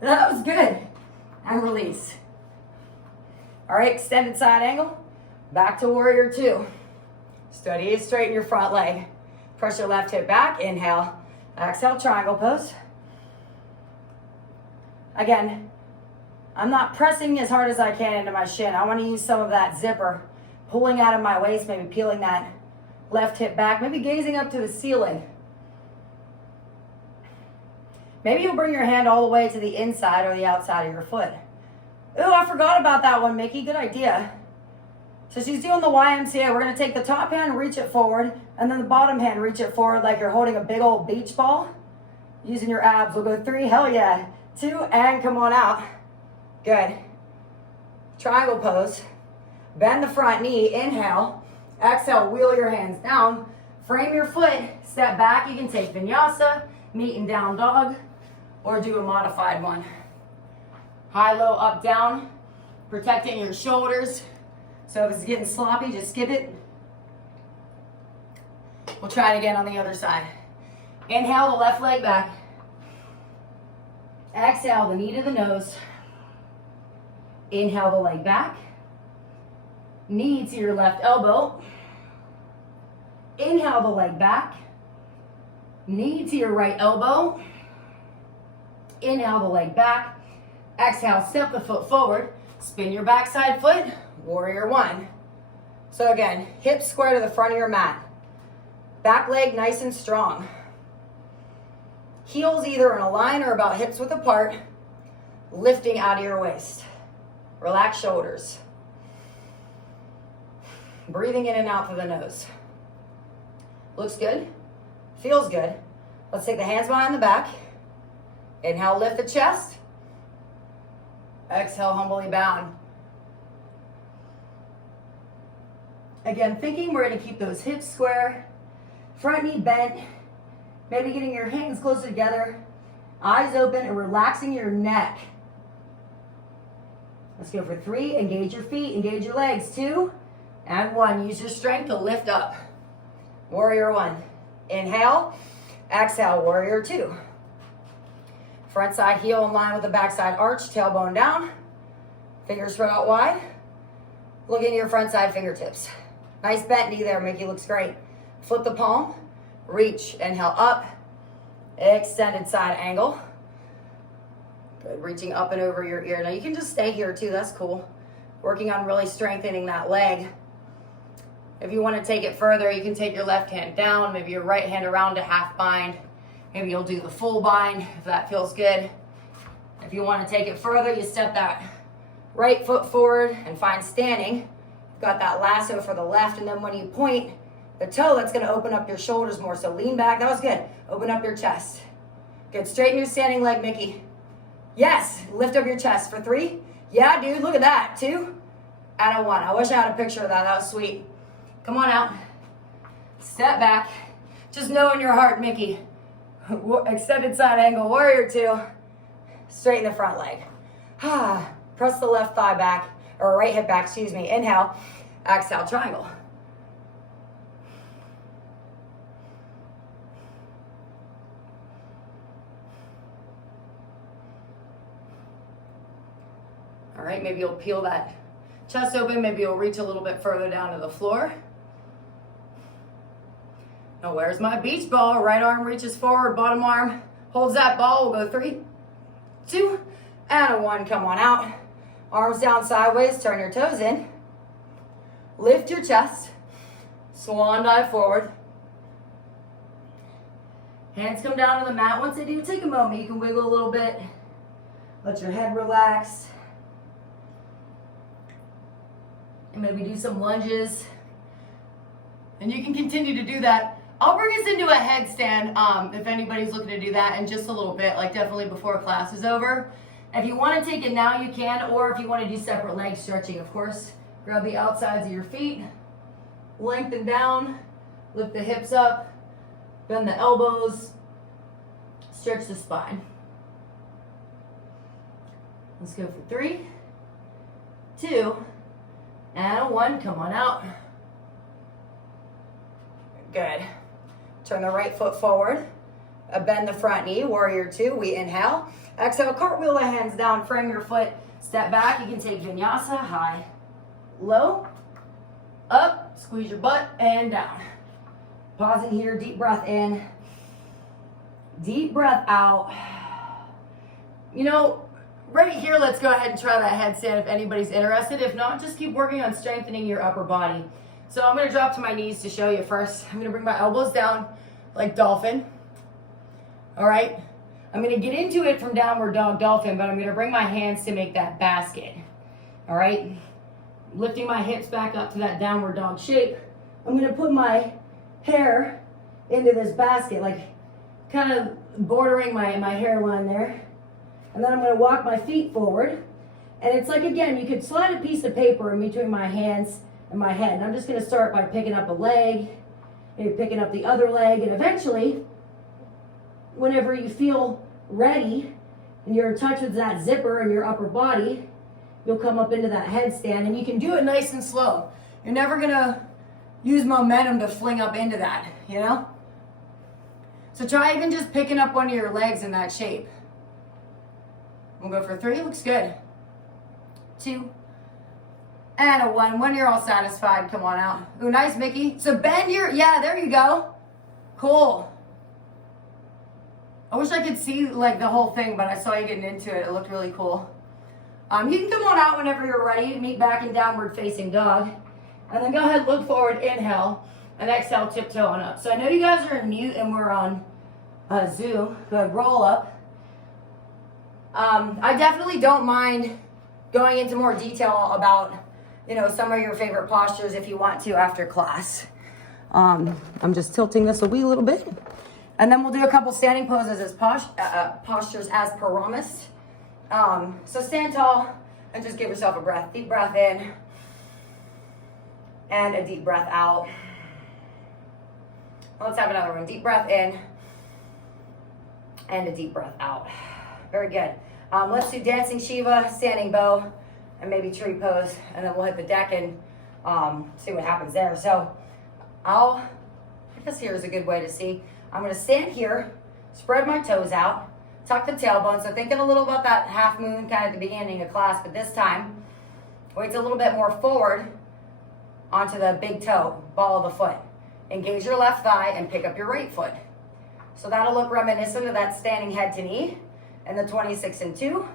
That was good. And release. All right, extended side angle. Back to warrior 2. Steady and straighten your front leg. Press your left hip back, inhale. Exhale, triangle pose. Again, I'm not pressing as hard as I can into my shin. I want to use some of that zipper, pulling out of my waist, maybe peeling that left hip back, maybe gazing up to the ceiling. Maybe you'll bring your hand all the way to the inside or the outside of your foot. Ooh, I forgot about that one, Mickey. Good idea. So she's doing the YMCA. We're going to take the top hand, reach it forward, and then the bottom hand, reach it forward like you're holding a big old beach ball. Using your abs. We'll go 3, hell yeah. 2, and come on out. Good. Triangle pose. Bend the front knee, inhale. Exhale, wheel your hands down. Frame your foot, step back. You can take Vinyasa, meet and down dog, or do a modified one. High, low, up, down. Protecting your shoulders. So if it's getting sloppy, just skip it. We'll try it again on the other side. Inhale the left leg back. Exhale the knee to the nose. Inhale the leg back. Knee to your left elbow. Inhale the leg back. Knee to your right elbow. Inhale the leg back. Exhale, step the foot forward. Spin your backside foot. Warrior 1. So again, hips square to the front of your mat. Back leg nice and strong. Heels either in a line or about hips width apart. Lifting out of your waist. Relax shoulders. Breathing in and out through the nose. Looks good. Feels good. Let's take the hands behind the back. Inhale, lift the chest. Exhale, humbly bound. Again, thinking we're going to keep those hips square, front knee bent, maybe getting your hands closer together, eyes open, and relaxing your neck. Let's go for 3. Engage your feet, engage your legs. 2 and 1. Use your strength to lift up. Warrior 1. Inhale, exhale, warrior 2. Front side heel in line with the back side arch, tailbone down. Fingers spread out wide. Look into your front side fingertips. Nice bent knee there, Mickey, looks great. Flip the palm, reach, inhale up, extended side angle. Good, reaching up and over your ear. Now you can just stay here too, that's cool. Working on really strengthening that leg. If you want to take it further, you can take your left hand down, maybe your right hand around to half bind. Maybe you'll do the full bind if that feels good. If you want to take it further, you step that right foot forward and find standing. Got that lasso for the left, and then when you point the toe, that's going to open up your shoulders more. So lean back. That was good. Open up your chest. Good. Straighten your standing leg, Mickey. Yes. Lift up your chest for 3. Yeah, dude. Look at that. 2 and a 1. I wish I had a picture of that. That was sweet. Come on out. Step back. Just know in your heart, Mickey. Extended side angle. Warrior 2. Straighten the front leg. Press the left thigh back. Or right hip back, excuse me. Inhale, exhale, triangle. All right, maybe you'll peel that chest open. Maybe you'll reach a little bit further down to the floor. Now, where's my beach ball? Right arm reaches forward, bottom arm holds that ball. We'll go 3, 2, and a 1. Come on out. Arms down sideways, turn your toes in. Lift your chest. Swan dive forward. Hands come down to the mat. Once they do, take a moment. You can wiggle a little bit. Let your head relax. And maybe do some lunges. And you can continue to do that. I'll bring us into a headstand if anybody's looking to do that in just a little bit, like definitely before class is over. If you want to take it now, you can, or if you want to do separate leg stretching, of course, grab the outsides of your feet, lengthen down, Lift the hips up, bend the elbows, stretch the spine. Let's go for 3, 2, and 1. Come on out. Good. Turn the right foot forward. Bend the front knee, warrior 2. We inhale. Exhale, cartwheel the hands down, frame your foot. Step back. You can take vinyasa, high, low, up, squeeze your butt, and down. Pause in here, deep breath in, deep breath out. You know, right here, let's go ahead and try that headstand if anybody's interested. If not, just keep working on strengthening your upper body. So I'm gonna drop to my knees to show you first. I'm gonna bring my elbows down like dolphin. All right, I'm gonna get into it from downward dog dolphin, but I'm gonna bring my hands to make that basket. All right, lifting my hips back up to that downward dog shape. I'm gonna put my hair into this basket, like kind of bordering my hairline there. And then I'm gonna walk my feet forward. And it's like, again, you could slide a piece of paper in between my hands and my head. And I'm just gonna start by picking up a leg, maybe picking up the other leg, and eventually, whenever you feel ready and you're in touch with that zipper in your upper body, you'll come up into that headstand, and you can do it nice and slow. You're never gonna use momentum to fling up into that, you know? So try even just picking up one of your legs in that shape. We'll go for 3, looks good. 2, and a 1. When you're all satisfied, come on out. Ooh, nice, Mickey. So bend your, yeah, there you go. Cool. I wish I could see like the whole thing, but I saw you getting into it. It looked really cool. You can come on out whenever you're ready. Meet back in downward facing dog. And then go ahead, look forward, inhale, and exhale, tiptoe on up. So I know you guys are in mute and we're on Zoom. Go ahead, roll up. I definitely don't mind going into more detail about, you know, some of your favorite postures if you want to after class. I'm just tilting this a wee little bit. And then we'll do a couple standing poses as postures as promised. So stand tall and just give yourself a breath. Deep breath in and a deep breath out. Let's have another one. Deep breath in and a deep breath out. Very good. Let's do dancing Shiva, standing bow, and maybe tree pose, and then we'll hit the deck and see what happens there. So I guess here is a good way to see. I'm gonna stand here, spread my toes out, tuck the tailbone. So thinking a little about that half moon kind of at the beginning of class, but this time, weights a little bit more forward onto the big toe, ball of the foot. Engage your left thigh and pick up your right foot. So that'll look reminiscent of that standing head to knee and the 26 and 2.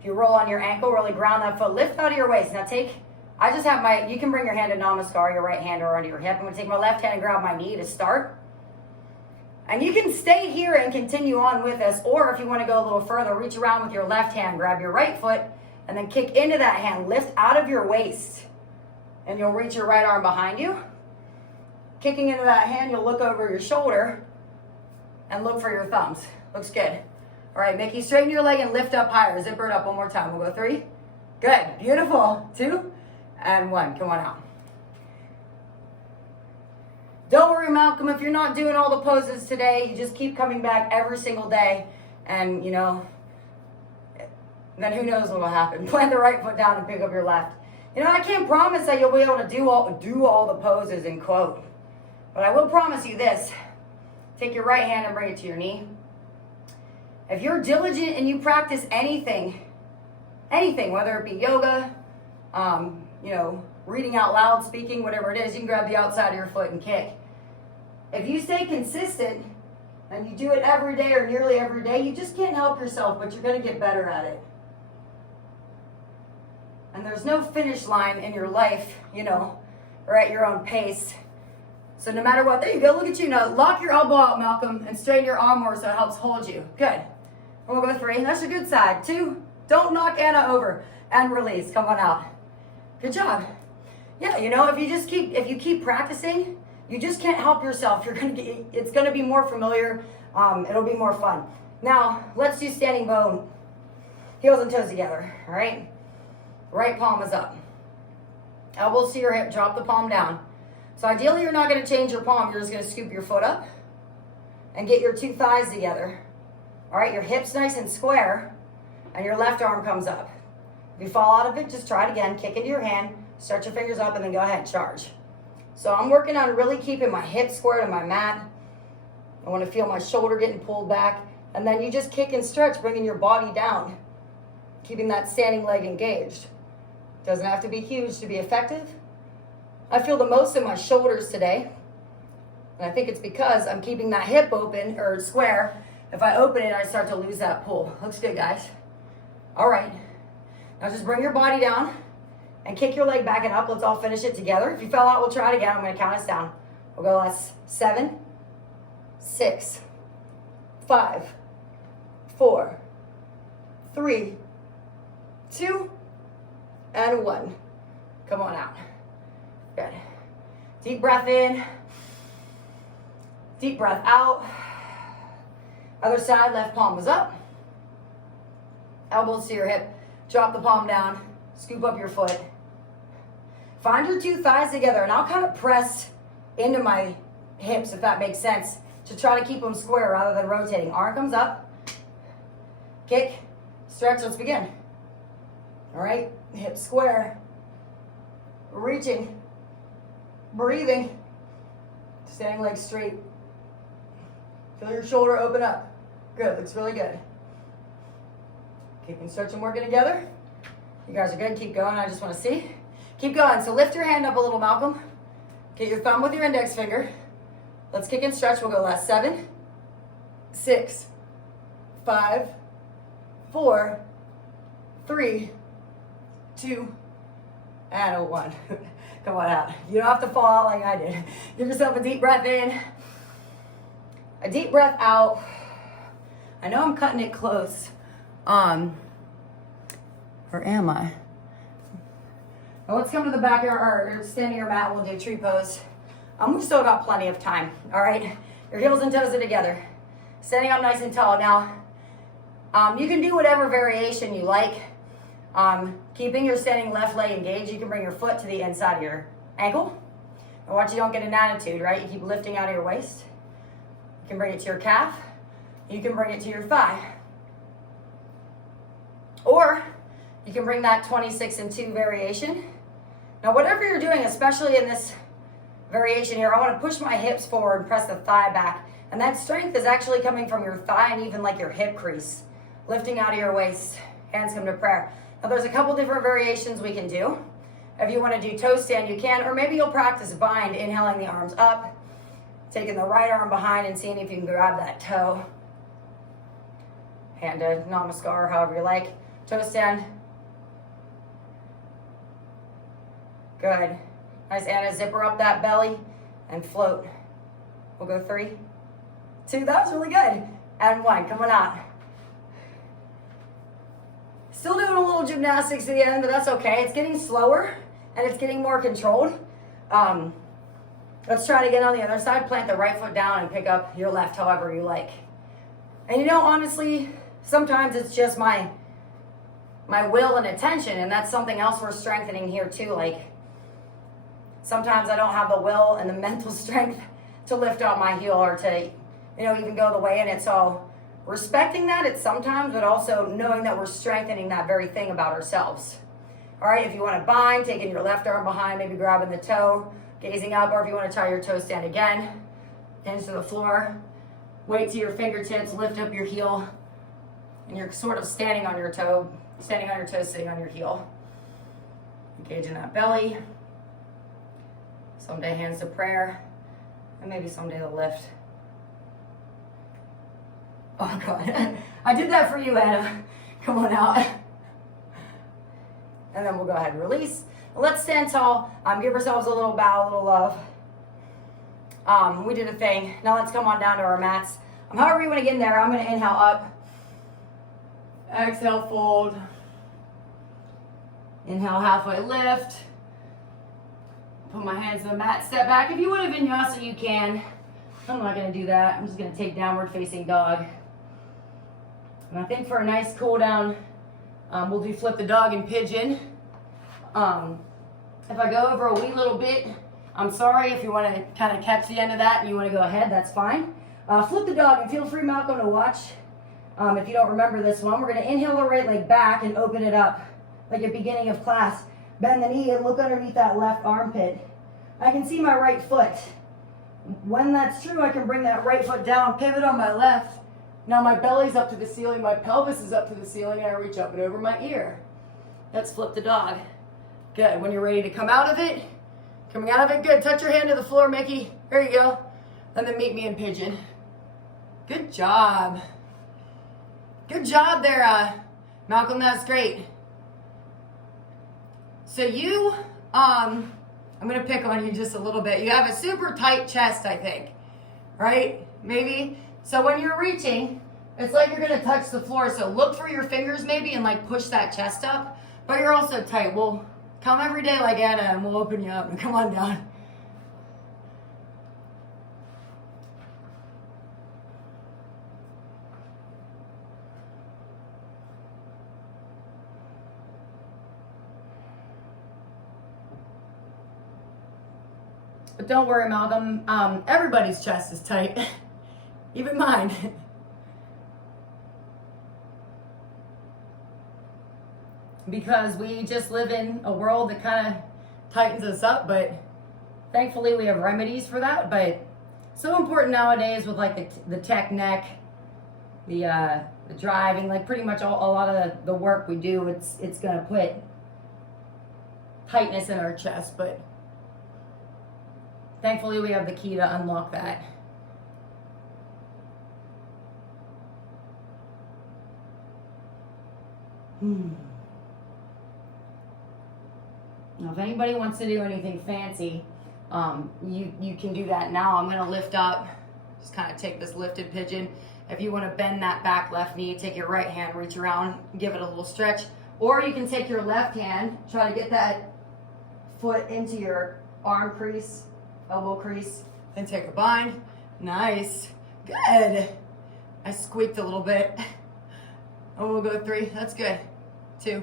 If you roll on your ankle, really ground that foot, lift out of your waist. Now I just have you can bring your hand to Namaskar, your right hand or under your hip. I'm gonna take my left hand and grab my knee to start. And you can stay here and continue on with us, or if you wanna go a little further, reach around with your left hand, grab your right foot, and then kick into that hand, lift out of your waist. And you'll reach your right arm behind you. Kicking into that hand, you'll look over your shoulder and look for your thumbs. Looks good. All right, Mickey, straighten your leg and lift up higher. Zipper it up one more time. We'll go 3. Good, beautiful. 2 and 1. Come on out. Don't worry, Malcolm, if you're not doing all the poses today, you just keep coming back every single day, and you know, then who knows what will happen. Plant the right foot down and pick up your left. You know, I can't promise that you'll be able to do all the poses in quote, but I will promise you this. Take your right hand and bring it to your knee. If you're diligent and you practice anything, whether it be yoga, you know, reading out loud, speaking, whatever it is, you can grab the outside of your foot and kick. If you stay consistent and you do it every day or nearly every day, you just can't help yourself, but you're going to get better at it. And there's no finish line in your life, you know, or at your own pace. So no matter what, there you go, look at you now. Lock your elbow out, Malcolm, and straighten your arm more so it helps hold you. Good. And we'll go 3. That's a good side. 2. Don't knock Anna over. And release. Come on out. Good job. Yeah, you know, if you keep practicing, you just can't help yourself. It's gonna be more familiar. It'll be more fun. Now, let's do standing bow, heels and toes together. All right. Right palm is up. Elbows to your hip. Drop the palm down. So ideally, you're not going to change your palm. You're just going to scoop your foot up and get your two thighs together. All right, your hips nice and square, and your left arm comes up. If you fall out of it, just try it again. Kick into your hand, stretch your fingers up, and then go ahead and charge. So I'm working on really keeping my hips square to my mat. I want to feel my shoulder getting pulled back. And then you just kick and stretch, bringing your body down, keeping that standing leg engaged. Doesn't have to be huge to be effective. I feel the most in my shoulders today. And I think it's because I'm keeping that hip open or square. If I open it, I start to lose that pull. Looks good, guys. All right. Now just bring your body down and kick your leg back and up. Let's all finish it together. If you fell out, we'll try it again. I'm going to count us down. We'll go last 7, 6, 5, 4, 3, 2, and 1. Come on out. Good. Deep breath in. Deep breath out. Other side, left palm is up. Elbows to your hip. Drop the palm down. Scoop up your foot. Find your two thighs together, and I'll kind of press into my hips, if that makes sense, to try to keep them square rather than rotating. Arm comes up. Kick. Stretch. Let's begin. All right. Hips square. Reaching. Breathing. Standing legs straight. Feel your shoulder open up. Good. Looks really good. Keep and stretch and working together. You guys are good. Keep going. I just want to see. Keep going. So lift your hand up a little, Malcolm. Get your thumb with your index finger. Let's kick and stretch. We'll go last 7, 6, 5, 4, 3, 2, and a 1. Come on out. You don't have to fall out like I did. Give yourself a deep breath in. A deep breath out. I know I'm cutting it close. Or am I? Now let's come to the back of or stand in your mat. We'll do tree pose. We've still got plenty of time. All right. Your heels and toes are together. Standing up nice and tall. Now, you can do whatever variation you like. Keeping your standing left leg engaged, you can bring your foot to the inside of your ankle. And watch you don't get an attitude, right? You keep lifting out of your waist. You can bring it to your calf. You can bring it to your thigh. Or you can bring that 26 and 2 variation. Now, whatever you're doing, especially in this variation here, I want to push my hips forward, press the thigh back. And that strength is actually coming from your thigh and even like your hip crease. Lifting out of your waist, hands come to prayer. Now, there's a couple different variations we can do. If you want to do toe stand, you can, or maybe you'll practice bind, inhaling the arms up, taking the right arm behind and seeing if you can grab that toe. Hand to namaskar, however you like. Toe stand. Good. Nice, Anna. Zipper up that belly and float. We'll go 3, 2. That was really good. And 1. Come on out. Still doing a little gymnastics at the end, but that's okay. It's getting slower and it's getting more controlled. Let's try it again on the other side. Plant the right foot down and pick up your left however you like. And you know, honestly, sometimes it's just my will and attention, and that's something else we're strengthening here too. Like, sometimes I don't have the will and the mental strength to lift up my heel or to, even go the way in it. So respecting that it's sometimes, but also knowing that we're strengthening that very thing about ourselves. All right, if you want to bind, taking your left arm behind, maybe grabbing the toe, gazing up, or if you want to try your toe stand again, hands to the floor, weight to your fingertips, lift up your heel, and you're sort of standing on your toe, sitting on your heel. Engaging that belly. Someday hands to prayer, and maybe someday the lift. Oh God, I did that for you, Anna. Come on out. And then we'll go ahead and release. Let's stand tall. Give ourselves a little bow, a little love. We did a thing. Now let's come on down to our mats. However you want to get in there, I'm going to inhale up. Exhale, fold. Inhale, halfway lift. Put my hands on the mat, step back. If you want a vinyasa, you can. I'm not going to do that. I'm just going to take downward facing dog. And I think for a nice cool down, we'll do flip the dog and pigeon. If I go over a wee little bit, I'm sorry if you want to kind of catch the end of that and you want to go ahead, that's fine. Flip the dog, and feel free, Malcolm, to watch. If you don't remember this one, we're going to inhale the right leg back and open it up like at beginning of class. Bend the knee and look underneath that left armpit. I can see my right foot. When that's true, I can bring that right foot down, pivot on my left. Now my belly's up to the ceiling, my pelvis is up to the ceiling, and I reach up and over my ear. Let's flip the dog. Good. When you're ready to come out of it, coming out of it, good. Touch your hand to the floor, Mickey. There you go. And then meet me in pigeon. Good job. Good job there, Malcolm. That's great. So you, I'm going to pick on you just a little bit. You have a super tight chest, I think, right? Maybe. So when you're reaching, it's like you're going to touch the floor. So look for your fingers maybe and like push that chest up, but you're also tight. Well, come every day like Anna and we'll open you up and come on down. But don't worry, Malcolm. Everybody's chest is tight, even mine. Because we just live in a world that kind of tightens us up, but thankfully we have remedies for that. But so important nowadays with like the tech neck, the driving, like pretty much a lot of the work we do, it's gonna put tightness in our chest, but thankfully, we have the key to unlock that. Now, if anybody wants to do anything fancy, you can do that now. I'm going to lift up, just kind of take this lifted pigeon. If you want to bend that back left knee, take your right hand, reach around, give it a little stretch. Or you can take your left hand, try to get that foot into your arm crease, elbow crease, then take a bind. Nice. Good. I squeaked a little bit. And we'll go 3. That's good. 2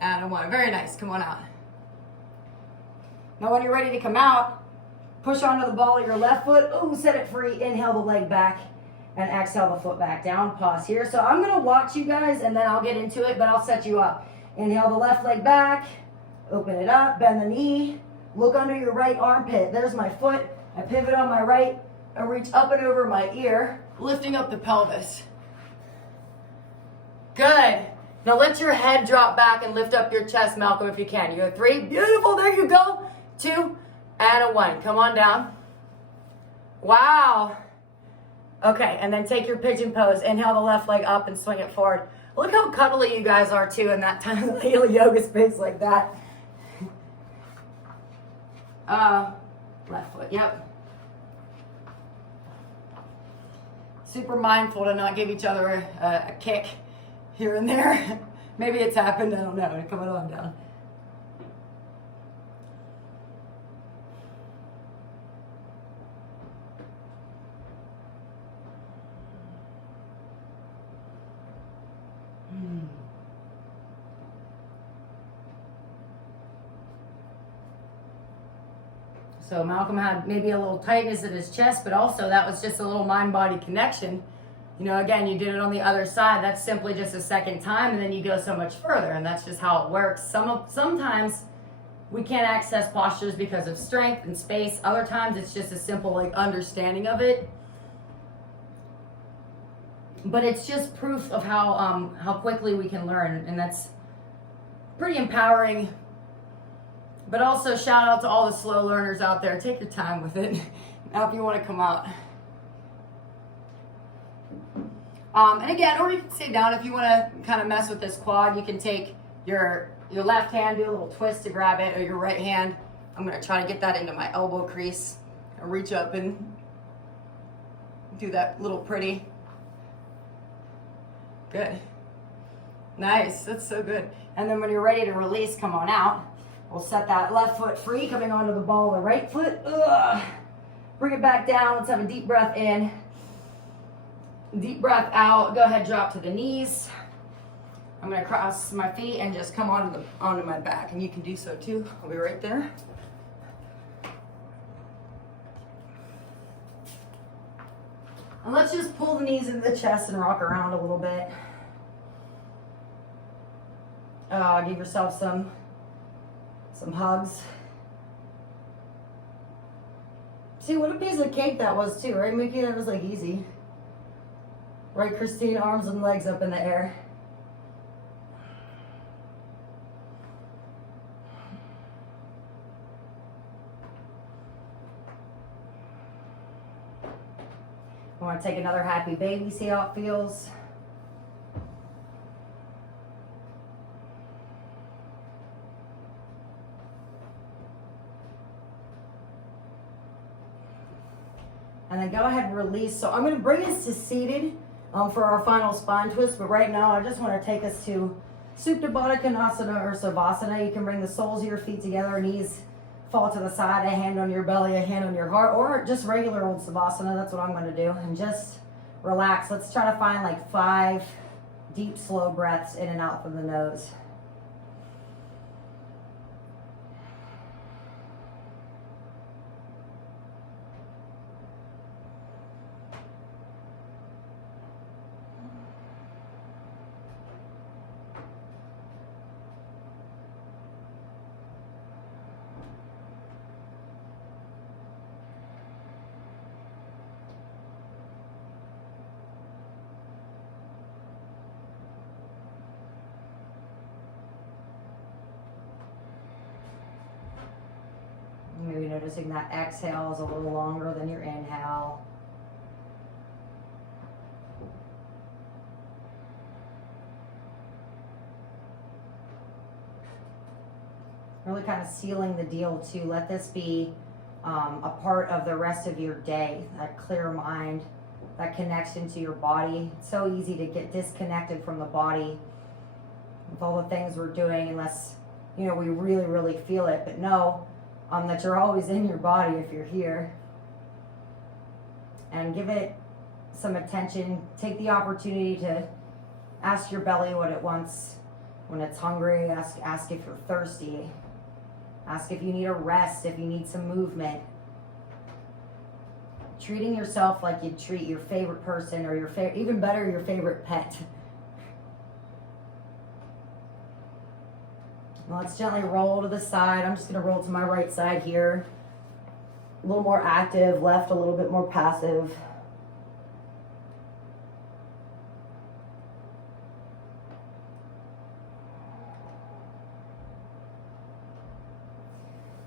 and 1. Very nice. Come on out. Now when you're ready to come out, push onto the ball of your left foot. Ooh, set it free. Inhale the leg back and exhale the foot back down. Pause here. So I'm going to watch you guys and then I'll get into it, but I'll set you up. Inhale the left leg back. Open it up. Bend the knee. Look under your right armpit. There's my foot. I pivot on my right and reach up and over my ear, lifting up the pelvis. Good. Now let your head drop back and lift up your chest, Malcolm, if you can. You go 3. Beautiful. There you go. 2 and 1. Come on down. Wow. Okay, and then take your pigeon pose. Inhale the left leg up and swing it forward. Look how cuddly you guys are, too, in that tiny little yoga space like that. Left foot, yep. Super mindful to not give each other a kick here and there. Maybe it's happened, I don't know. Come on down. So Malcolm had maybe a little tightness in his chest, but also that was just a little mind-body connection. You know, again, you did it on the other side. That's simply just a second time, and then you go so much further, and that's just how it works. Sometimes we can't access postures because of strength and space. Other times it's just a simple like understanding of it. But it's just proof of how quickly we can learn, and that's pretty empowering. But also shout out to all the slow learners out there. Take your time with it. Now if you want to come out. And again, or you can sit down if you want to kind of mess with this quad. You can take your left hand, do a little twist to grab it, or your right hand. I'm going to try to get that into my elbow crease and reach up and do that little pretty. Good. Nice. That's so good. And then when you're ready to release, come on out. We'll set that left foot free, coming onto the ball of the right foot. Bring it back down. Let's have a deep breath in. Deep breath out. Go ahead, drop to the knees. I'm going to cross my feet and just come onto my back. And you can do so too. I'll be right there. let's just pull the knees into the chest and rock around a little bit. Give yourself some hugs. See, what a piece of cake that was too, right, Mickey? That was like easy. Right, Christine, arms and legs up in the air. I want to take another happy baby, see how it feels. And then go ahead and release. So I'm going to bring us to seated for our final spine twist. But right now, I just want to take us to Supta Baddha Konasana or Savasana. You can bring the soles of your feet together, knees fall to the side, a hand on your belly, a hand on your heart, or just regular old Savasana. That's what I'm going to do. And just relax. Let's try to find like 5 deep, slow breaths in and out from the nose. Maybe noticing that exhale is a little longer than your inhale. Really kind of sealing the deal too. Let this be a part of the rest of your day, that clear mind, that connection to your body. It's so easy to get disconnected from the body with all the things we're doing unless, we really, really feel it. But know that you're always in your body if you're here. And give it some attention. Take the opportunity to ask your belly what it wants when it's hungry. Ask if you're thirsty. Ask if you need a rest, if you need some movement. Treating yourself like you'd treat your favorite person or even better, your favorite pet. Now let's gently roll to the side. I'm just going to roll to my right side here. A little more active, left a little bit more passive.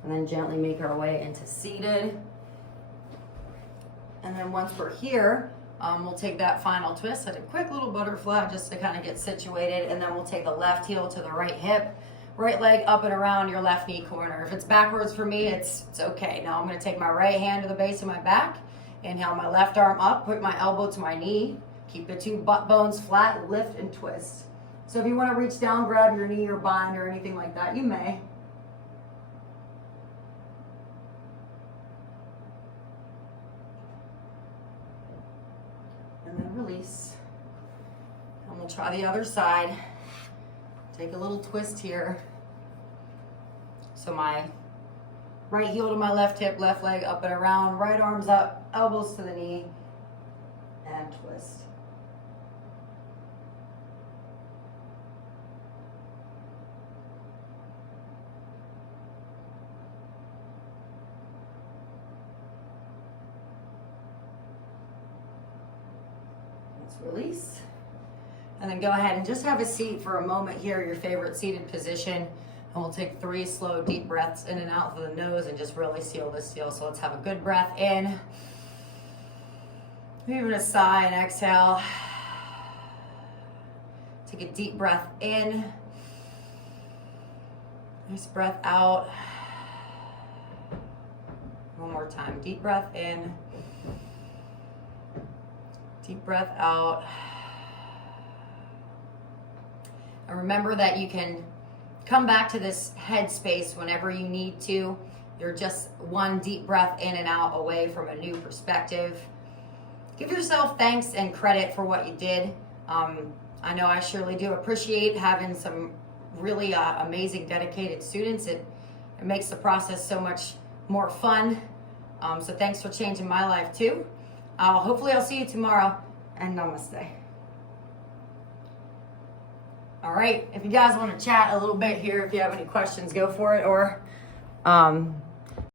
And then gently make our way into seated. And then once we're here, we'll take that final twist at a quick little butterfly just to kind of get situated. And then we'll take the left heel to the right hip. Right leg up and around your left knee corner. If it's backwards for me, it's okay. Now I'm going to take my right hand to the base of my back. Inhale my left arm up, put my elbow to my knee. Keep the 2 butt bones flat, lift and twist. So if you want to reach down, grab your knee or bind or anything like that, you may. And then release. And we'll try the other side. Take a little twist here. So my right heel to my left hip, left leg up and around, right arms up, elbows to the knee, and twist. Let's release. And then go ahead and just have a seat for a moment here, your favorite seated position. And we'll take 3 slow, deep breaths in and out through the nose and just really seal this seal. So let's have a good breath in. Even a sigh and exhale. Take a deep breath in. Nice breath out. One more time. Deep breath in. Deep breath out. And remember that you can come back to this head space whenever you need to. You're just one deep breath in and out away from a new perspective. Give yourself thanks and credit for what you did. I know I surely do appreciate having some really amazing, dedicated students. It makes the process so much more fun. So thanks for changing my life too. Hopefully I'll see you tomorrow, and namaste. All right, if you guys want to chat a little bit here, if you have any questions, go for it, or